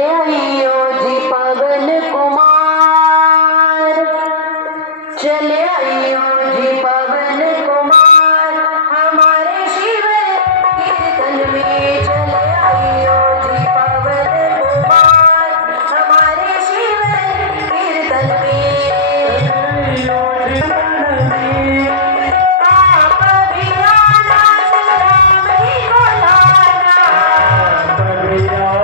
चले आइयो जी पवन कुमार, चले आइयो जी पवन कुमार, हमारे शिव कीर्तन में चले आइयो जी पवन कुमार, हमारे शिव कीर्तन में। आप भी आना राम ही बुलाना, आप भी आना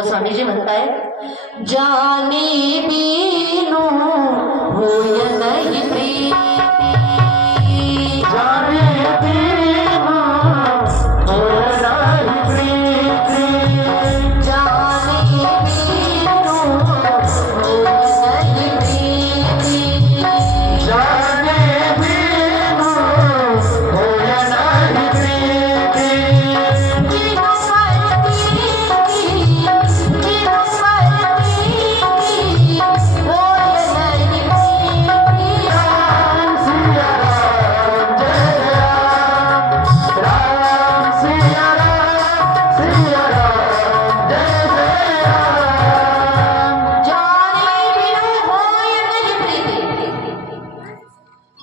स्वामी जी म्हणताय जाने बीनू होय नहीं प्रीति, जाने बीनू होय नहीं प्रीति, जाने बीनू होय नहीं प्रीति, जाने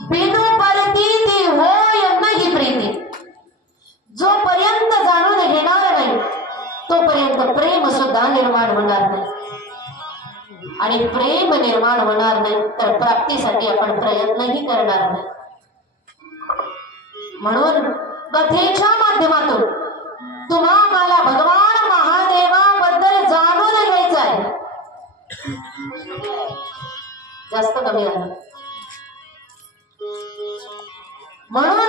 बीनू होय नहीं प्रीति। जोपर्यंत जाणून घेणार नाही तोपर्यंत प्रेम सुद्धा निर्माण होणार नाही, आणि प्रेम निर्माण होणार नाही तर प्राप्तीसाठी आपण प्रयत्नही करणार नाही। म्हणून कथेच्या माध्यमातून तुम्हा मला भगवान महादेवाबद्दल जाणून घ्यायचं आहे। जास्त कमी झालं म्हणून